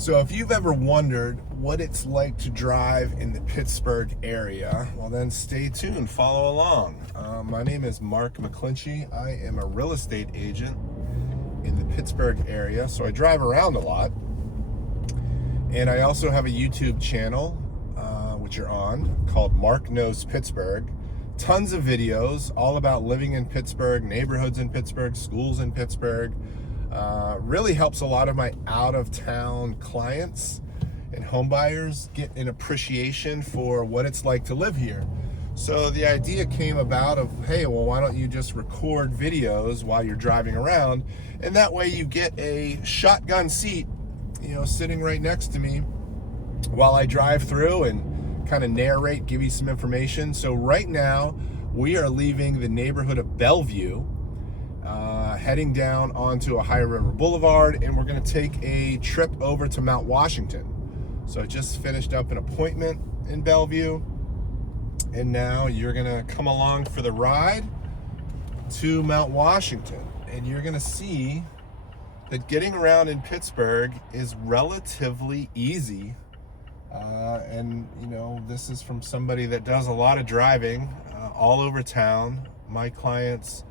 So if you've ever wondered what it's like to drive in the Pittsburgh area, well then stay tuned, follow along. My name is Mark McClinchy. I am a real estate agent in the Pittsburgh area, so I drive around a lot. And I also have a YouTube channel, which you're on, called Mark Knows Pittsburgh. Tons of videos all about living in Pittsburgh, neighborhoods in Pittsburgh, schools in Pittsburgh. Really helps a lot of my out-of-town clients and homebuyers get an appreciation for what it's like to live here. So the idea came about of, hey, well, why don't you just record videos while you're driving around, and that way you get a shotgun seat, sitting right next to me while I drive through and kind of narrate, give you some information. So right now we are leaving the neighborhood of Bellevue, heading down onto Ohio River Boulevard, and we're going to take a trip over to Mount Washington. So I just finished up an appointment in Bellevue, and now you're going to come along for the ride to Mount Washington, and you're going to see that getting around in Pittsburgh is relatively easy. And this is from somebody that does a lot of driving all over town. My clients,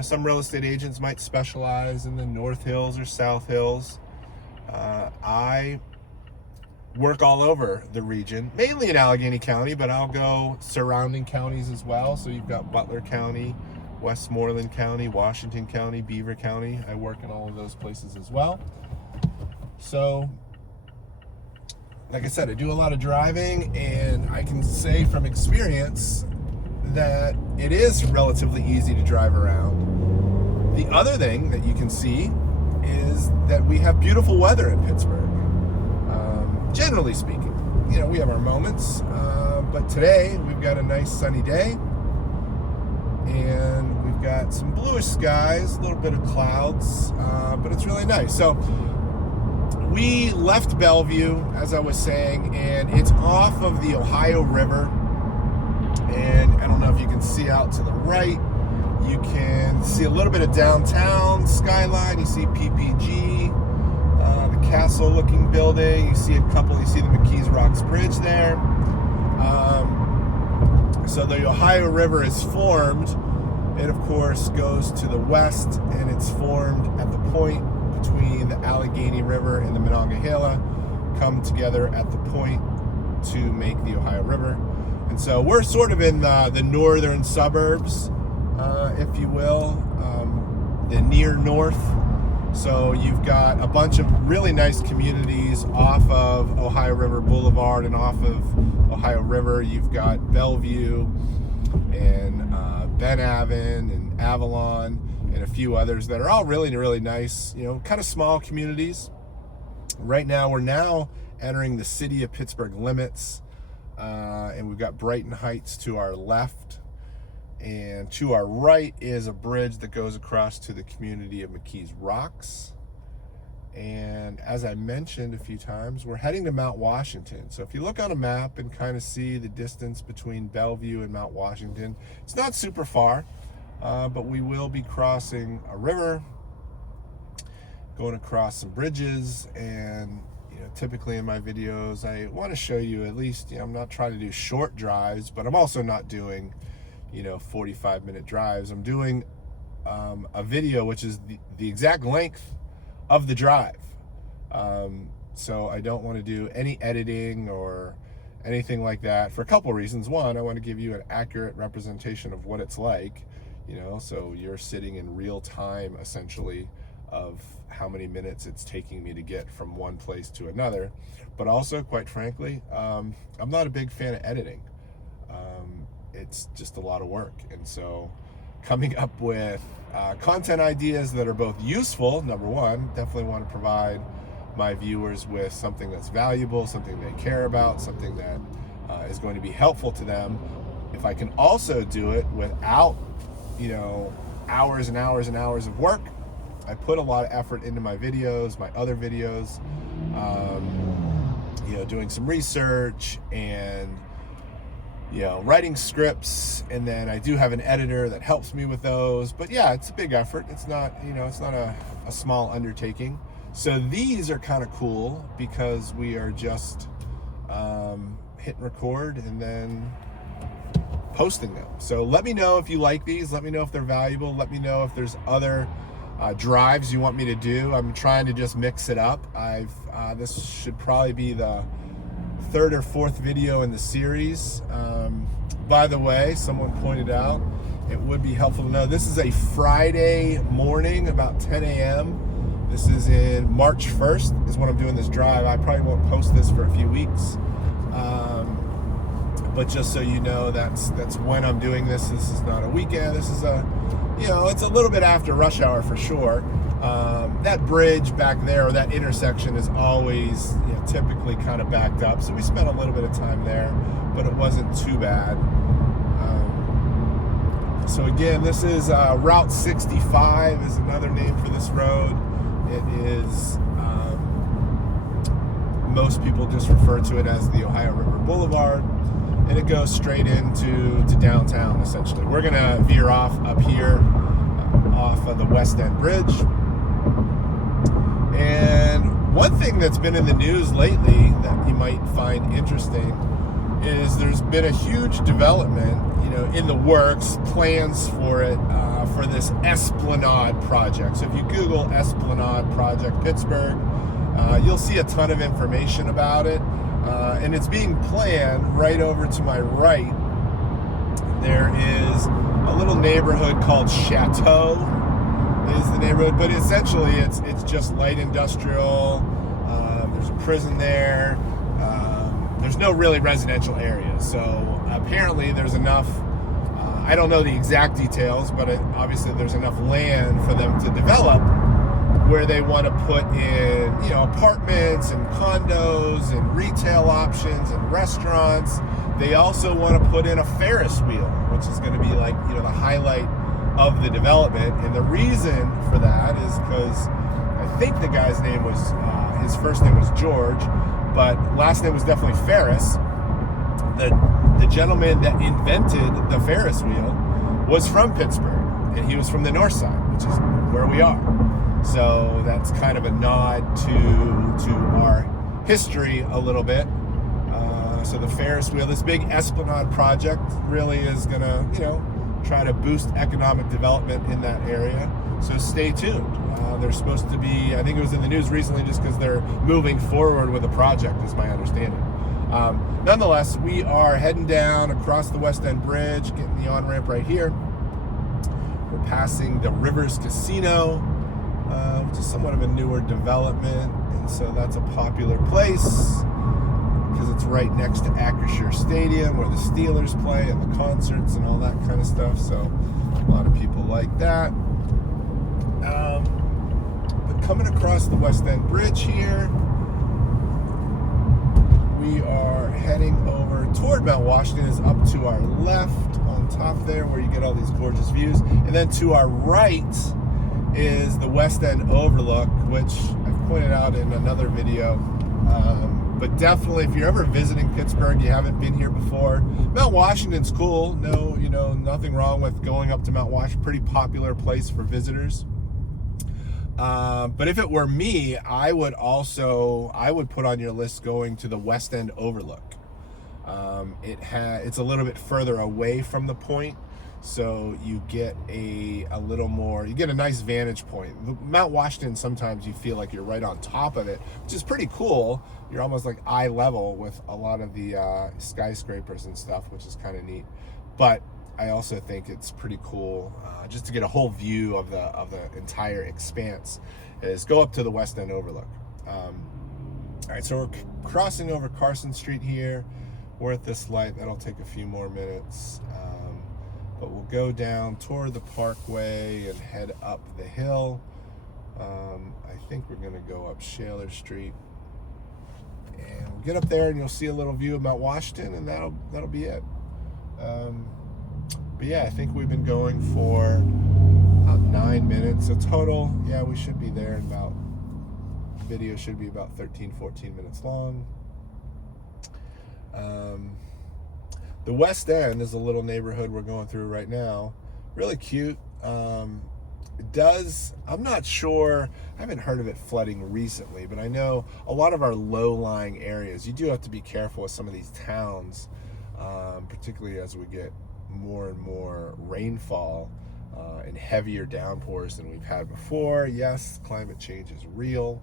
some real estate agents might specialize in the North Hills or South Hills. I work all over the region, mainly in Allegheny County, but I'll go surrounding counties as well. So you've got Butler County, Westmoreland County, Washington County, Beaver County. I work in all of those places as well. So, like I said, I do a lot of driving, and I can say from experience that it is relatively easy to drive around. The other thing that you can see is that we have beautiful weather in Pittsburgh. Generally speaking, we have our moments, but today we've got a nice sunny day, and we've got some bluish skies, a little bit of clouds, but it's really nice. So we left Bellevue, as I was saying, and it's off of the Ohio River. And I don't know if you can see out to the right. You can see a little bit of downtown skyline. You see PPG, the castle-looking building. You see the McKees Rocks Bridge there. So the Ohio River is formed. It, of course, goes to the west, and it's formed at the point between the Allegheny River and the Monongahela, come together at the point to make the Ohio River. And so we're sort of in the northern suburbs, if you will, the near north. So you've got a bunch of really nice communities off of Ohio River Boulevard and off of Ohio River. You've got Bellevue and Ben Avon and Avalon and a few others that are all really, really nice, kind of small communities. Right now, we're entering the city of Pittsburgh limits. And we've got Brighton Heights to our left, and to our right is a bridge that goes across to the community of McKees Rocks. And as I mentioned a few times, we're heading to Mount Washington. So if you look on a map and kind of see the distance between Bellevue and Mount Washington, it's not super far, but we will be crossing a river, going across some bridges, and typically in my videos, I want to show you at least, I'm not trying to do short drives, but I'm also not doing, 45-minute drives. I'm doing a video which is the exact length of the drive. So I don't want to do any editing or anything like that for a couple reasons. One, I want to give you an accurate representation of what it's like, so you're sitting in real time, essentially, of how many minutes it's taking me to get from one place to another. But also, quite frankly, I'm not a big fan of editing. It's just a lot of work. And so coming up with content ideas that are both useful, number one, definitely want to provide my viewers with something that's valuable, something they care about, something that is going to be helpful to them. If I can also do it without, hours and hours and hours of work, I put a lot of effort into my videos, my other videos, doing some research and, writing scripts. And then I do have an editor that helps me with those. But yeah, it's a big effort. It's not, it's not a small undertaking. So these are kind of cool because we are just hitting record and then posting them. So let me know if you like these. Let me know if they're valuable. Let me know if there's other drives you want me to do. I'm trying to just mix it up. This should probably be the third or fourth video in the series. By the way, someone pointed out, it would be helpful to know this is a Friday morning, about 10 a.m. This is in March 1st is when I'm doing this drive. I probably won't post this for a few weeks. But just so you know, that's when I'm doing this. This is not a weekend. This is it's a little bit after rush hour for sure. That bridge back there, or that intersection, is always typically kind of backed up. So we spent a little bit of time there, but it wasn't too bad. So again, this is Route 65 is another name for this road. It is, most people just refer to it as the Ohio River Boulevard, and it goes straight into downtown, essentially. We're going to veer off up here, off of the West End Bridge. And one thing that's been in the news lately that you might find interesting is there's been a huge development, in the works, plans for it, for this Esplanade project. So if you Google Esplanade project Pittsburgh, you'll see a ton of information about it. And it's being planned right over to my right. There is a little neighborhood called Chateau is the neighborhood, but essentially it's just light industrial. There's a prison there. There's no really residential areas. So apparently there's enough, I don't know the exact details, but obviously there's enough land for them to develop where they want to put in, apartments and condos and retail options and restaurants. They also want to put in a Ferris wheel, which is going to be like, the highlight of the development. And the reason for that is because I think the guy's name was, his first name was George, but last name was definitely Ferris. The gentleman that invented the Ferris wheel was from Pittsburgh, and he was from the north side, which is where we are. So that's kind of a nod to our history a little bit. So the Ferris wheel, this big Esplanade project, really is going to, try to boost economic development in that area. So stay tuned. They're supposed to be, I think it was in the news recently just because they're moving forward with the project, is my understanding. Nonetheless, we are heading down across the West End Bridge, getting the on-ramp right here. We're passing the Rivers Casino, which is somewhat of a newer development, and so that's a popular place because it's right next to Acrisure Stadium where the Steelers play and the concerts and all that kind of stuff. So a lot of people like that. But coming across the West End Bridge here, we are heading over toward Mount Washington. Is up to our left on top there where you get all these gorgeous views. And then to our right is the West End Overlook, which I've pointed out in another video. But definitely, if you're ever visiting Pittsburgh, you haven't been here before, Mount Washington's cool. No, nothing wrong with going up to Mount Washington. Pretty popular place for visitors. But if it were me, I would put on your list going to the West End Overlook. It's a little bit further away from the point, so you get a little more, you get a nice vantage point. Mount Washington, sometimes you feel like you're right on top of it, which is pretty cool. You're almost like eye level with a lot of the skyscrapers and stuff, which is kind of neat. But I also think it's pretty cool just to get a whole view of the entire expanse. Is go up to the West End Overlook. All right, so we're crossing over Carson Street here. We're at this light. That'll take a few more minutes. But we'll go down toward the Parkway and head up the hill. I think we're going to go up Shaler Street. And we'll get up there and you'll see a little view of Mount Washington, and that'll be it. But yeah, I think we've been going for about 9 minutes. So total, yeah, we should be there in about, video should be about 13-14 minutes long. The West End is a little neighborhood we're going through right now. Really cute. I'm not sure, I haven't heard of it flooding recently, but I know a lot of our low-lying areas, you do have to be careful with some of these towns, particularly as we get more and more rainfall and heavier downpours than we've had before. Yes, climate change is real.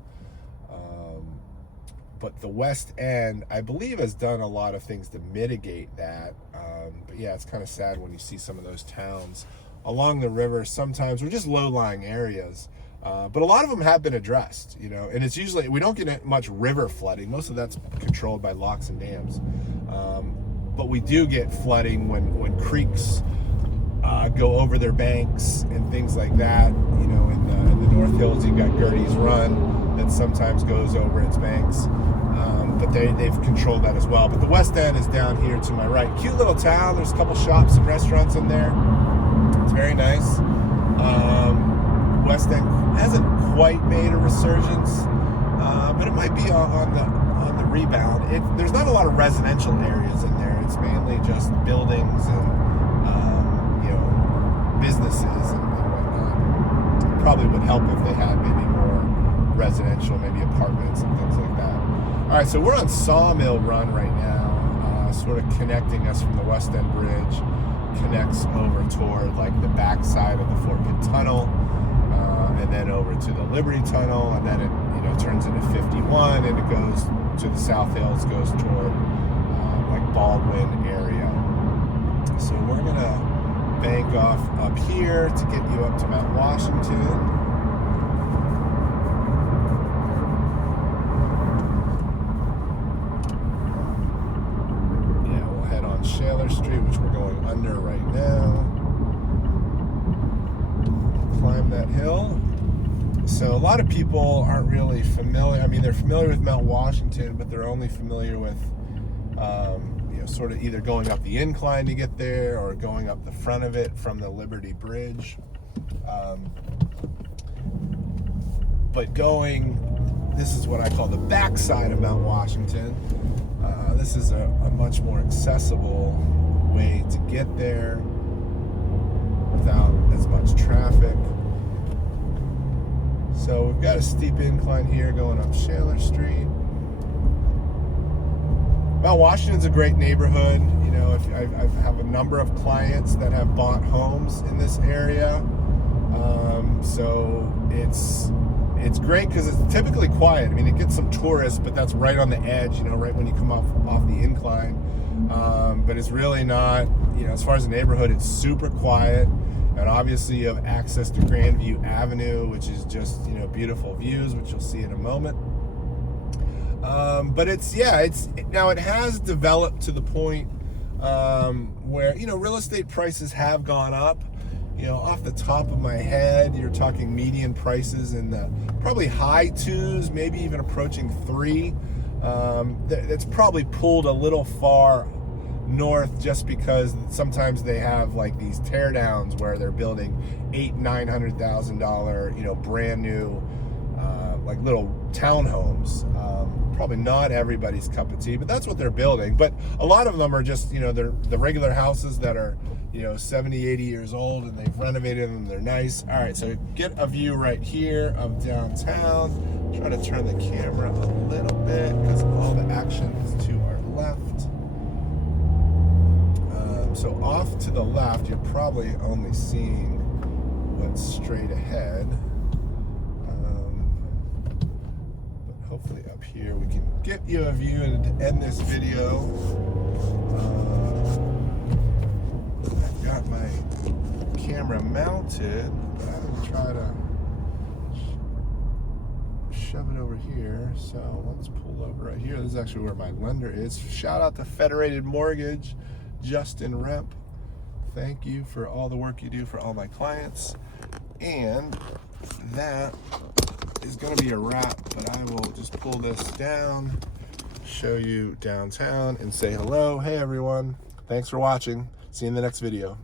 But the West End, I believe, has done a lot of things to mitigate that. But yeah, it's kind of sad when you see some of those towns along the river. Sometimes we're just low-lying areas, but a lot of them have been addressed, and it's usually, we don't get much river flooding. Most of that's controlled by locks and dams. But we do get flooding when creeks go over their banks and things like that. In the North Hills, you've got Gertie's Run that sometimes goes over its banks. But they've controlled that as well. But the West End is down here to my right. Cute little town. There's a couple shops and restaurants in there. It's very nice. West End hasn't quite made a resurgence, but it might be on the rebound. There's not a lot of residential areas in there. It's mainly just buildings and businesses and whatnot. It probably would help if they had maybe more residential, maybe apartments and things like that. All right, so we're on Sawmill Run right now, sort of connecting us from the West End Bridge, connects over toward like the backside of the Fort Pitt Tunnel, and then over to the Liberty Tunnel, and then it turns into 51, and it goes to the South Hills, goes toward like Baldwin area. So we're gonna bank off up here to get you up to Mount Washington. Yeah, we'll head on Shaler Street, which we're going under right now. Climb that hill. So a lot of people aren't really familiar. I mean, they're familiar with Mount Washington, but they're only familiar with sort of either going up the incline to get there or going up the front of it from the Liberty Bridge. But this is what I call the backside of Mount Washington. This is a much more accessible way to get there without as much traffic. So we've got a steep incline here going up Shaler Street. Mount Washington's a great neighborhood. I have a number of clients that have bought homes in this area. So it's great because it's typically quiet. I mean, it gets some tourists, but that's right on the edge, right when you come off the incline. But it's really not, as far as the neighborhood, it's super quiet. And obviously you have access to Grandview Avenue, which is just, beautiful views, which you'll see in a moment. But now it has developed to the point where, real estate prices have gone up. Off the top of my head, you're talking median prices in the probably high 2s, maybe even approaching 3. That's probably pulled a little far north just because sometimes they have like these teardowns where they're building $800,000-$900,000, brand new like little townhomes. Probably not everybody's cup of tea, but that's what they're building. But a lot of them are just, they're the regular houses that are, 70, 80 years old, and they've renovated them. They're nice. All right, so get a view right here of downtown. Try to turn the camera a little bit because all the action is to our left. So off to the left, you're probably only seeing what's straight ahead. Hopefully up here we can get you a view, and to end this video, I've got my camera mounted, but I'm going to try to shove it over here. So let's pull over right here. This is actually where my lender is. Shout out to Federated Mortgage, Justin Remp. Thank you for all the work you do for all my clients. And that is going to be a wrap, but I will just pull this down, show you downtown, and say hello. Hey everyone, thanks for watching. See you in the next video.